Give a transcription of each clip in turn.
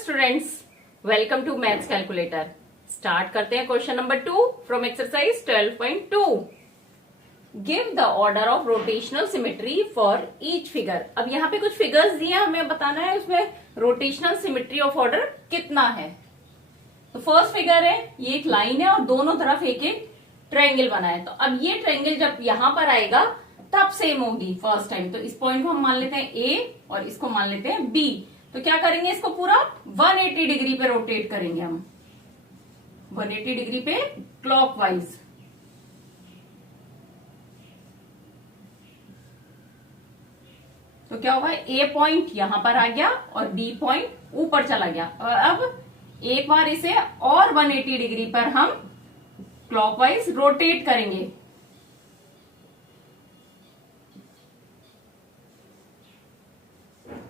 Students, welcome to maths calculator. Start करते हैं question number 2 from exercise 12.2। Give the order of rotational symmetry for each figure. अब यहाँ पे कुछ figures दिए हैं, हमें बताना है उसमें रोटेशनल सिमेट्री ऑफ ऑर्डर कितना है। तो फर्स्ट फिगर है, ये एक लाइन है और दोनों तरफ एक एक ट्रायंगल बना है। तो अब ये ट्रायंगल जब यहां पर आएगा तब सेम होगी फर्स्ट टाइम। तो इस पॉइंट को हम मान लेते हैं ए और इसको मान लेते हैं बी। तो क्या करेंगे, इसको पूरा 180 डिग्री पे रोटेट करेंगे हम, 180 डिग्री पे क्लॉकवाइज। तो क्या होगा, ए पॉइंट यहां पर आ गया और बी पॉइंट ऊपर चला गया। और अब एक बार इसे और 180 डिग्री पर हम क्लॉकवाइज रोटेट करेंगे।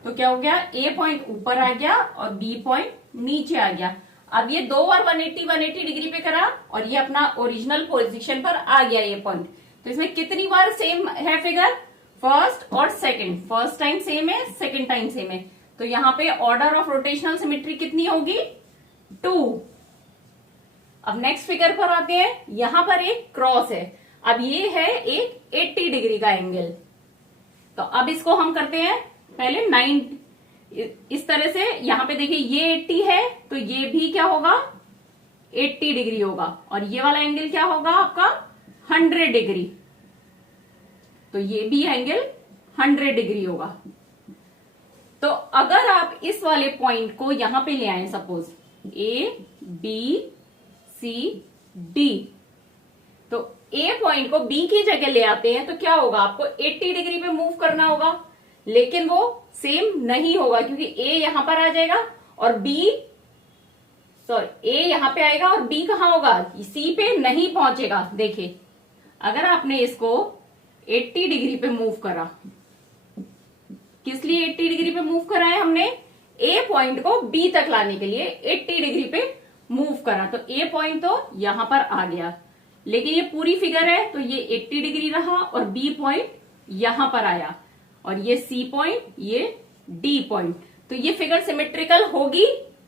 तो क्या हो गया, ए पॉइंट ऊपर आ गया और बी पॉइंट नीचे आ गया। अब ये दो बार 180 डिग्री पे करा और ये अपना ओरिजिनल पोजीशन पर आ गया ये पॉइंट। तो इसमें कितनी बार सेम है फिगर, फर्स्ट और सेकंड। फर्स्ट टाइम सेम है, सेकंड टाइम सेम है। तो यहाँ पे ऑर्डर ऑफ रोटेशनल सिमेट्री कितनी होगी, 2। अब नेक्स्ट फिगर पर आते हैं। यहां पर एक क्रॉस है। अब ये है एक 80 डिग्री का एंगल। तो अब इसको हम करते हैं पहले 9 इस तरह से। यहां पे देखिए ये 80 है तो ये भी क्या होगा, 80 डिग्री होगा। और ये वाला एंगल क्या होगा आपका, 100 डिग्री। तो ये भी एंगल 100 डिग्री होगा। तो अगर आप इस वाले पॉइंट को यहां पे ले आए, suppose A B C D, तो ए पॉइंट को बी की जगह ले आते हैं तो क्या होगा, आपको 80 डिग्री पे मूव करना होगा। लेकिन वो सेम नहीं होगा क्योंकि ए यहां पर आ जाएगा और बी ए यहां पे आएगा और बी कहां होगा, सी पे नहीं पहुंचेगा। देखिए अगर आपने इसको 80 डिग्री पे मूव करा, किस लिए 80 डिग्री पे मूव करा है हमने, ए पॉइंट को बी तक लाने के लिए 80 डिग्री पे मूव करा। तो ए पॉइंट तो यहां पर आ गया, लेकिन ये पूरी फिगर है तो ये 80 डिग्री रहा और बी पॉइंट यहां पर आया और ये सी पॉइंट, ये डी पॉइंट। तो ये फिगर सिमेट्रिकल होगी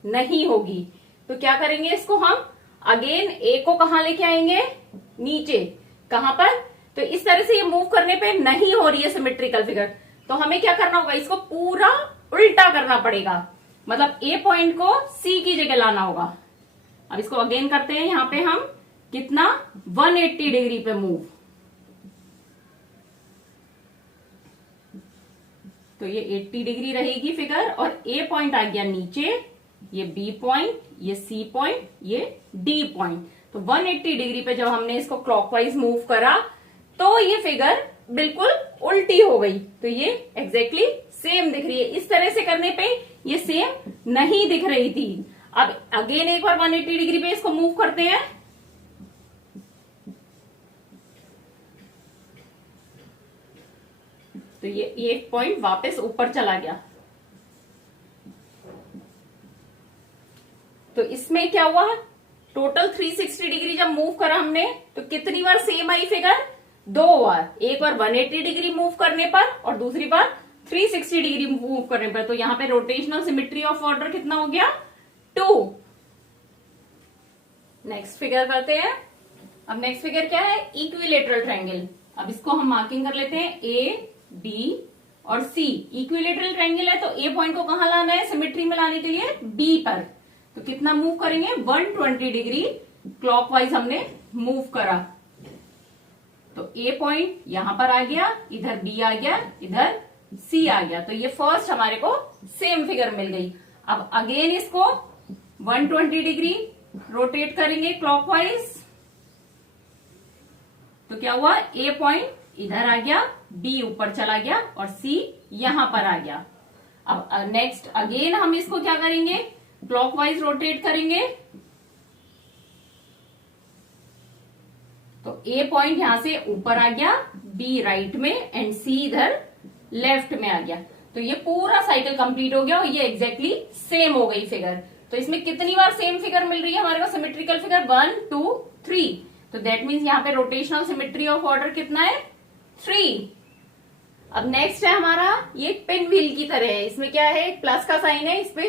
नहीं होगी। तो क्या करेंगे, इसको हम अगेन ए को कहां लेके आएंगे, नीचे। कहां पर, तो इस तरह से ये मूव करने पे नहीं हो रही है सिमेट्रिकल फिगर। तो हमें क्या करना होगा, इसको पूरा उल्टा करना पड़ेगा। मतलब ए पॉइंट को सी की जगह लाना होगा। अब इसको अगेन करते हैं, यहां पे हम कितना, 180 डिग्री पे मूव। तो ये 80 डिग्री रहेगी फिगर और ए पॉइंट आ गया नीचे, ये बी पॉइंट, ये सी पॉइंट, ये डी पॉइंट। तो 180 डिग्री पे जब हमने इसको क्लॉकवाइज मूव करा तो ये फिगर बिल्कुल उल्टी हो गई। तो ये एग्जैक्टली सेम दिख रही है। इस तरह से करने पे ये सेम नहीं दिख रही थी। अब अगेन एक बार 180 डिग्री पे इसको मूव करते हैं। तो ये एक पॉइंट वापस ऊपर चला गया। तो इसमें क्या हुआ, टोटल 360 डिग्री जब मूव करा हमने तो कितनी बार सेम आई फिगर, 2 बार। एक बार 180 डिग्री मूव करने पर और दूसरी बार 360 डिग्री मूव करने पर। तो यहां पे रोटेशनल सिमेट्री ऑफ ऑर्डर कितना हो गया, 2। नेक्स्ट फिगर करते हैं। अब नेक्स्ट फिगर क्या है, इक्विलेटरल ट्रायंगल। अब इसको हम मार्किंग कर लेते हैं, ए बी और सी। इक्विलेटरल ट्रायंगल है तो ए पॉइंट को कहां लाना है, सिमेट्री में लाने के लिए बी पर। तो कितना मूव करेंगे, 120 डिग्री क्लॉकवाइज हमने मूव करा। तो ए पॉइंट यहां पर आ गया, इधर बी आ गया, इधर सी आ गया। तो ये फर्स्ट हमारे को सेम फिगर मिल गई। अब अगेन इसको 120 डिग्री रोटेट करेंगे क्लॉकवाइज। तो क्या हुआ, ए पॉइंट इधर आ गया, बी ऊपर चला गया और सी यहां पर आ गया। अब नेक्स्ट अगेन हम इसको क्या करेंगे, क्लॉकवाइज रोटेट करेंगे। तो ए पॉइंट यहां से ऊपर आ गया, बी राइट में एंड सी इधर लेफ्ट में आ गया। तो ये पूरा साइकिल कंप्लीट हो गया और ये एग्जैक्टली सेम हो गई फिगर। तो इसमें कितनी बार सेम फिगर मिल रही है हमारे को, सिमेट्रिकल फिगर 1 2 3। तो दैट मीन्स यहाँ पे रोटेशनल सिमेट्री ऑफ ऑर्डर कितना है, 3। अब नेक्स्ट है हमारा, ये पिन व्हील की तरह है। इसमें क्या है, प्लस का साइन है, इस पे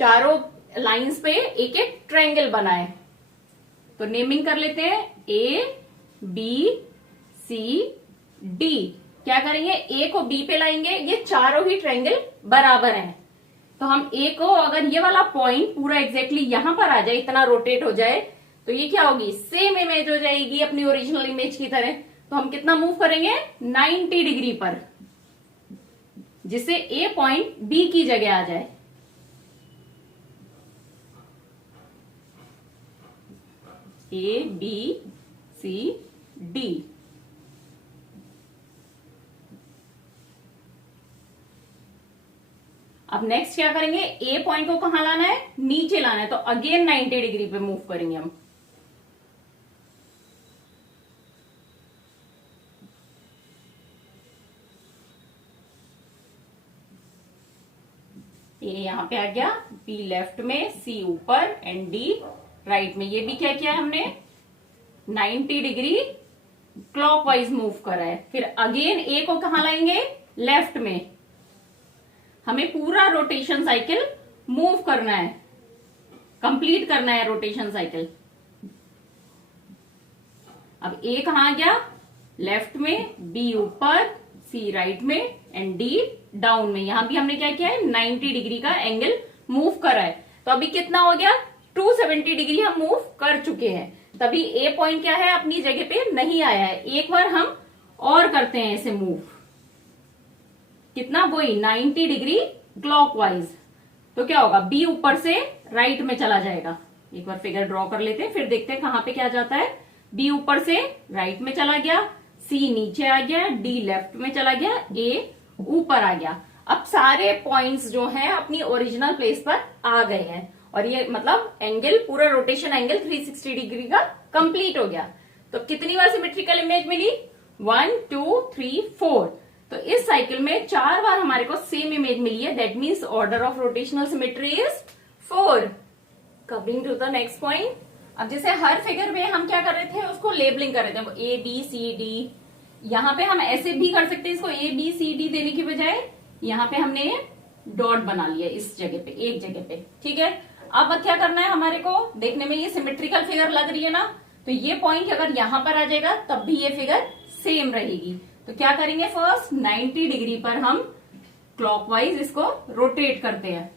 चारों लाइंस पे एक एक ट्रायंगल बना है। तो नेमिंग कर लेते हैं, ए बी सी डी। क्या करेंगे, ए को बी पे लाएंगे, ये चारों ही ट्रायंगल बराबर हैं। तो हम ए को, अगर ये वाला पॉइंट पूरा एग्जैक्टली यहां पर आ जाए, इतना रोटेट हो जाए, तो ये क्या होगी, सेम इमेज हो जाएगी अपनी ओरिजिनल इमेज की तरह। तो हम कितना मूव करेंगे, 90 डिग्री पर, जिससे ए पॉइंट बी की जगह आ जाए। A B C D. अब नेक्स्ट क्या करेंगे, ए पॉइंट को कहां लाना है, नीचे लाना है। तो अगेन 90 डिग्री पे मूव करेंगे हम। ए यहां पे आ गया, बी लेफ्ट में, सी ऊपर एंड डी राइट में। ये भी क्या किया हमने, 90 डिग्री क्लॉकवाइज मूव करा है। फिर अगेन ए को कहां लाएंगे, लेफ्ट में। हमें पूरा रोटेशन साइकिल मूव करना है, कंप्लीट करना है रोटेशन साइकिल। अब ए कहां आ गया, लेफ्ट में, बी ऊपर, सी राइट में एंड डी डाउन में। यहां भी हमने क्या किया है, 90 डिग्री का एंगल मूव करा है। तो अभी कितना हो गया, 270 डिग्री हम मूव कर चुके हैं। तभी ए पॉइंट क्या है, अपनी जगह पे नहीं आया है। एक बार हम और करते हैं इसे मूव, कितना, वही 90 डिग्री क्लॉकवाइज। तो क्या होगा, बी ऊपर से राइट में चला जाएगा। एक बार फिगर ड्रॉ कर लेते हैं, फिर देखते हैं कहां पे क्या जाता है। बी ऊपर से राइट में चला गया, सी नीचे आ गया, डी लेफ्ट में चला गया, ए ऊपर आ गया। अब सारे पॉइंट्स जो हैं अपनी ओरिजिनल प्लेस पर आ गए हैं, और ये मतलब एंगल, पूरा रोटेशन एंगल 360 डिग्री का कंप्लीट हो गया। तो कितनी बार सिमेट्रिकल इमेज मिली, 1 2 3 4। तो इस साइकिल में 4 बार हमारे को सेम इमेज मिली है। That means order of rotational symmetry is 4। Coming to the next point. अब जैसे हर फिगर में हम क्या कर रहे थे, उसको लेबलिंग कर रहे थे, ए बी सी डी। यहां पे हम ऐसे भी कर सकते हैं, इसको ए बी सी डी देने की बजाय यहां पे हमने डॉट बना लिया इस जगह पे, एक जगह पे, ठीक है। अब क्या करना है हमारे को, देखने में ये सिमेट्रिकल फिगर लग रही है ना, तो ये पॉइंट अगर यहां पर आ जाएगा तब भी ये फिगर सेम रहेगी। तो क्या करेंगे, फर्स्ट 90 डिग्री पर हम क्लॉकवाइज इसको रोटेट करते हैं।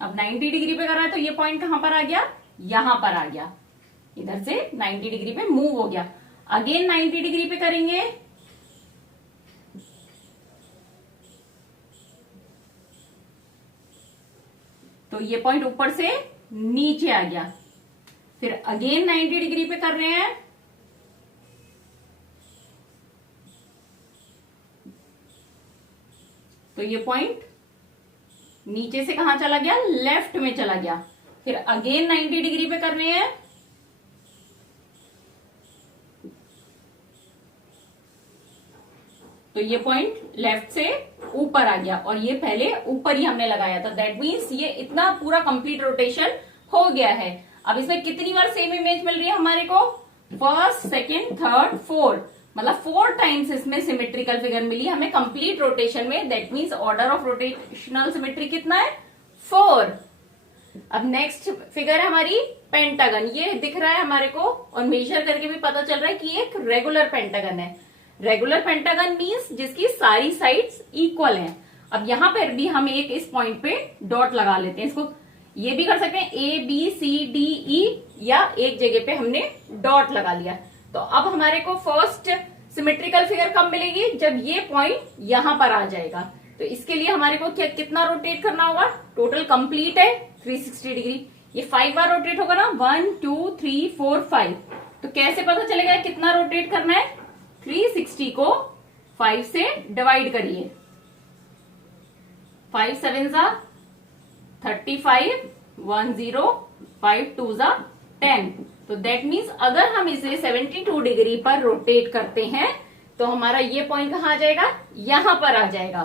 अब 90 डिग्री पे कर रहा है, तो ये पॉइंट कहां पर आ गया, यहां पर आ गया, इधर से 90 डिग्री पे मूव हो गया। अगेन 90 डिग्री पे करेंगे, तो ये पॉइंट ऊपर से नीचे आ गया। फिर अगेन 90 डिग्री पे कर रहे हैं, तो ये पॉइंट नीचे से कहां चला गया, लेफ्ट में चला गया। फिर अगेन 90 डिग्री पे कर रहे हैं, तो ये पॉइंट लेफ्ट से ऊपर आ गया, और ये पहले ऊपर ही हमने लगाया था। दैट मीन्स ये इतना पूरा कंप्लीट रोटेशन हो गया है। अब इसमें कितनी बार सेम इमेज मिल रही है हमारे को, फर्स्ट सेकेंड थर्ड फोर्थ, मतलब 4 टाइम्स इसमें सिमेट्रिकल फिगर मिली हमें कंप्लीट रोटेशन में। That means order of rotational symmetry कितना है, 4। अब नेक्स्ट फिगर है हमारी पेंटागन। ये दिख रहा है हमारे को, और मेजर करके भी पता चल रहा है कि ये एक रेगुलर पेंटागन है। रेगुलर पेंटागन मीन्स जिसकी सारी साइड्स इक्वल हैं। अब यहां पर भी हम एक इस पॉइंट पे डॉट लगा लेते हैं। इसको ये भी कर सकते हैं, ए बी सी डी ई, या एक जगह पे हमने डॉट लगा लिया। तो अब हमारे को फर्स्ट सिमेट्रिकल फिगर कब मिलेगी, जब ये पॉइंट यहां पर आ जाएगा। तो इसके लिए हमारे को कितना रोटेट करना होगा, टोटल कंप्लीट है 360 डिग्री। ये 5 बार रोटेट होगा ना, 1 2 3 4 5। तो कैसे पता चलेगा कितना रोटेट करना है, 360 को 5 से डिवाइड करिए, 5 7 जा 35, 1 0, 5 2 जा 10। तो दैट मीन्स अगर हम इसे 72 डिग्री पर रोटेट करते हैं तो हमारा ये पॉइंट कहां आ जाएगा, यहां पर आ जाएगा।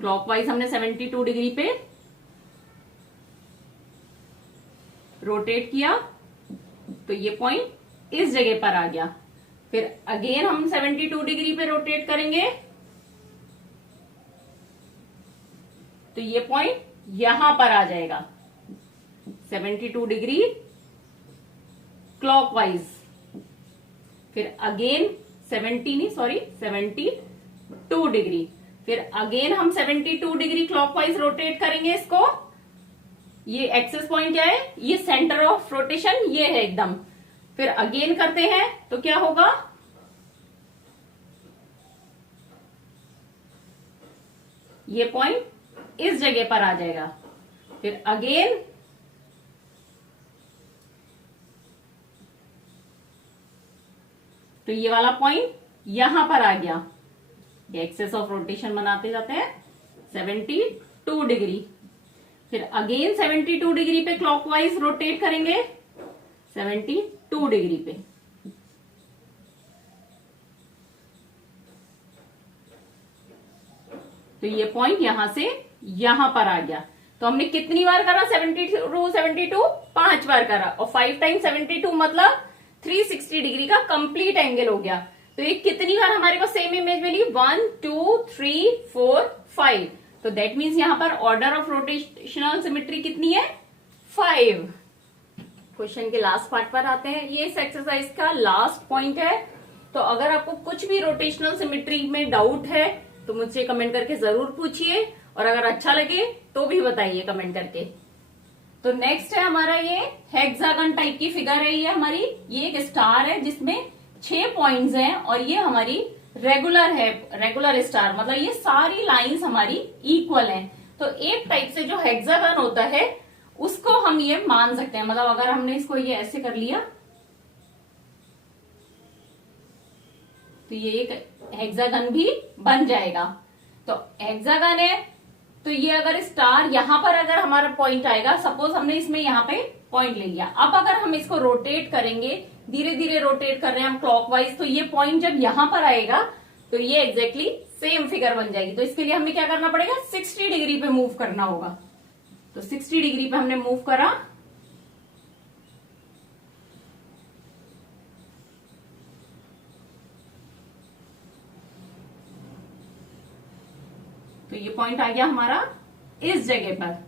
क्लॉकवाइज हमने 72 डिग्री पे रोटेट किया, तो ये पॉइंट इस जगह पर आ गया। फिर अगेन हम 72 डिग्री पे रोटेट करेंगे तो ये पॉइंट यहां पर आ जाएगा 72 डिग्री क्लॉकवाइज। फिर अगेन 72 डिग्री। फिर अगेन हम 72 डिग्री क्लॉकवाइज रोटेट करेंगे इसको। ये एक्सेस पॉइंट क्या है, ये सेंटर ऑफ रोटेशन ये है एकदम। फिर अगेन करते हैं तो क्या होगा, ये पॉइंट इस जगह पर आ जाएगा। फिर अगेन तो ये वाला पॉइंट यहां पर आ गया। ये एक्सेस ऑफ रोटेशन बनाते जाते हैं 72 डिग्री। फिर अगेन 72 डिग्री पे क्लॉकवाइज रोटेट करेंगे 72 डिग्री पे। तो ये पॉइंट यहां से यहां पर आ गया। तो हमने कितनी बार करा 72 5 बार करा, और 5 टाइम 72 मतलब 360 डिग्री का कंप्लीट एंगल हो गया। तो ये कितनी बार हमारे को सेम इमेज मिली, 1 2 3 4 5। तो दैट मीन्स यहां पर ऑर्डर ऑफ रोटेशनल सिमेट्री कितनी है, 5। क्वेश्चन के लास्ट पार्ट पर आते हैं। ये इस एक्सरसाइज का लास्ट पॉइंट है। तो अगर आपको कुछ भी रोटेशनल सिमेट्री में डाउट है तो मुझसे कमेंट करके जरूर पूछिए, और अगर अच्छा लगे तो भी बताइए कमेंट करके। तो नेक्स्ट है हमारा ये हेक्सागन टाइप की फिगर है। ये हमारी ये एक स्टार है जिसमें 6 पॉइंट्स हैं, और ये हमारी रेगुलर है, रेगुलर स्टार मतलब ये सारी लाइंस हमारी इक्वल हैं। तो एक टाइप से जो हेक्सागन होता है उसको हम ये मान सकते हैं। मतलब अगर हमने इसको ये ऐसे कर लिया तो ये एक हेक्सागन भी बन जाएगा। तो हेक्सागन है तो ये अगर स्टार यहां पर अगर हमारा पॉइंट आएगा, सपोज हमने इसमें यहां पे पॉइंट ले लिया, अब अगर हम इसको रोटेट करेंगे, धीरे धीरे रोटेट कर रहे हैं हम क्लॉकवाइज, तो ये पॉइंट जब यहां पर आएगा तो ये एग्जैक्टली सेम फिगर बन जाएगी। तो इसके लिए हमें क्या करना पड़ेगा, 60 डिग्री पे मूव करना होगा। तो 60 डिग्री पे हमने मूव करा, तो ये पॉइंट आ गया हमारा इस जगह पर।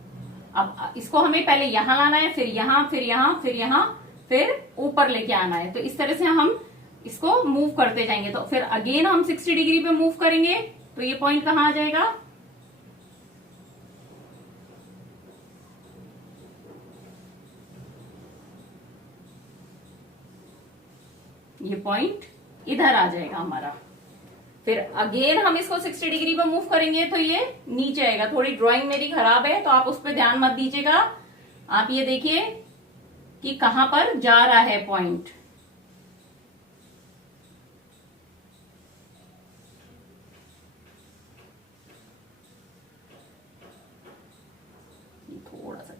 अब इसको हमें पहले यहां लाना है, फिर यहां, फिर यहां, फिर यहां, फिर ऊपर लेके आना है। तो इस तरह से हम इसको मूव करते जाएंगे। तो फिर अगेन हम 60 डिग्री पे मूव करेंगे तो ये पॉइंट कहां आ जाएगा, ये पॉइंट इधर आ जाएगा हमारा। फिर अगेन हम इसको 60 डिग्री पे मूव करेंगे तो ये नीचे आएगा। थोड़ी ड्राइंग मेरी खराब है तो आप उस पर ध्यान मत दीजिएगा। आप ये देखिए कि कहां पर जा रहा है पॉइंट। थोड़ा सा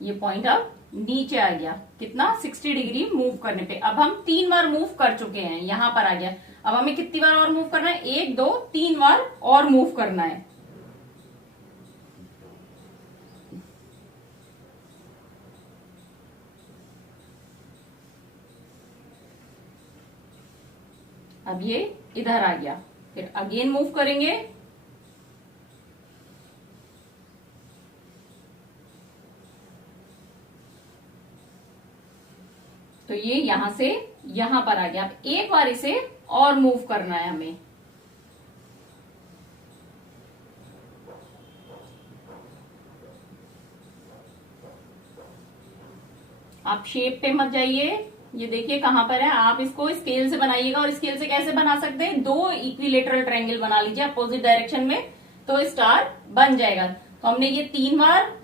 ये पॉइंट अब नीचे आ गया, कितना 60 डिग्री मूव करने पे। अब हम 3 बार मूव कर चुके हैं, यहां पर आ गया। अब हमें कितनी बार और मूव करना है, 1 2 3 बार और मूव करना है। अब ये इधर आ गया, फिर अगेन मूव करेंगे, तो ये यहां से यहां पर आ गया। अब एक बार इसे और मूव करना है हमें। आप शेप पे मत जाइए, ये देखिए कहां पर है। आप इसको स्केल से बनाइएगा, और स्केल से कैसे बना सकते हैं, 2 इक्विलेटरल ट्रायंगल बना लीजिए अपोजिट डायरेक्शन में, तो स्टार बन जाएगा। तो हमने ये 3 बार,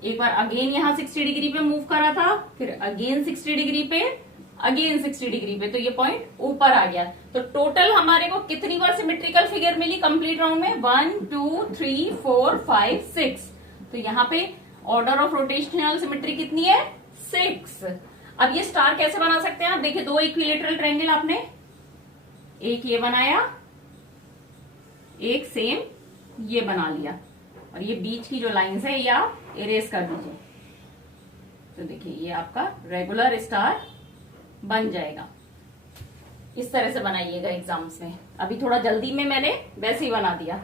एक बार अगेन यहां 60 डिग्री पे मूव करा था, फिर अगेन 60 डिग्री पे, अगेन 60 डिग्री पे, तो ये पॉइंट ऊपर आ गया। तो टोटल हमारे को कितनी बार सिमेट्रिकल फिगर मिली कंप्लीट राउंड में, 1 2 3 4 5 6। तो यहाँ पे ऑर्डर ऑफ रोटेशनल सिमेट्री कितनी है, 6। अब ये स्टार कैसे बना सकते हैं आप देखिए, 2 इक्विलेटरल ट्रायंगल आपने, एक ये बनाया, एक सेम ये बना लिया, और ये बीच की जो लाइंस है ये आप इरेज कर दीजिए। तो देखिए ये आपका रेगुलर स्टार बन जाएगा। इस तरह से बनाइएगा एग्जाम्स में। अभी थोड़ा जल्दी में मैंने वैसे ही बना दिया।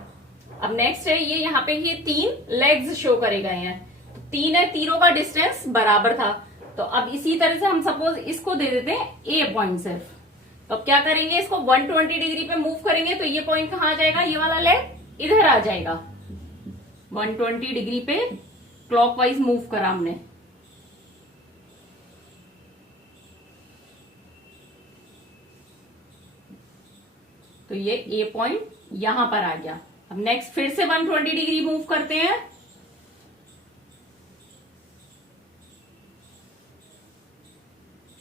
अब नेक्स्ट है ये, यहाँ पे ये 3 लेग्स शो करे गए हैं। 3 है, तीनों का डिस्टेंस बराबर था। तो अब इसी तरह से हम सपोज इसको दे देते हैं ए पॉइंट सिर्फ। तो अब क्या करेंगे, इसको 120 डिग्री पे मूव करेंगे तो ये पॉइंट कहाँ आ जाएगा, ये वाला लेग इधर आ जाएगा। 120 डिग्री पे क्लॉकवाइज मूव करा हमने। तो ये ए पॉइंट यहां पर आ गया। अब नेक्स्ट फिर से 120 डिग्री मूव करते हैं।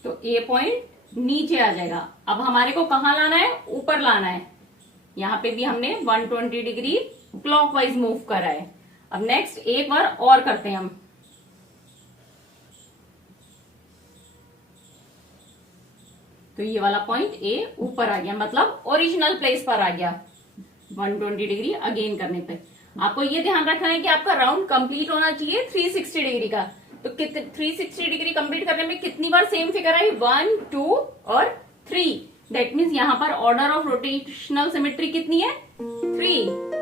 तो ए पॉइंट नीचे आ जाएगा। अब हमारे को कहां लाना है, ऊपर लाना है। यहां पे भी हमने 120 डिग्री क्लॉकवाइज मूव करा है। अब नेक्स्ट एक बार और करते हैं हम। तो ये वाला पॉइंट ए ऊपर आ गया, मतलब ओरिजिनल प्लेस पर आ गया 120 डिग्री अगेन करने पे। आपको ये ध्यान रखना है कि आपका राउंड कंप्लीट होना चाहिए 360 डिग्री का। तो 360 डिग्री कंप्लीट करने में कितनी बार सेम फिगर आई, 1, 2 और 3। दैट मीन्स यहां पर ऑर्डर ऑफ रोटेशनल सिमेट्री कितनी है, 3।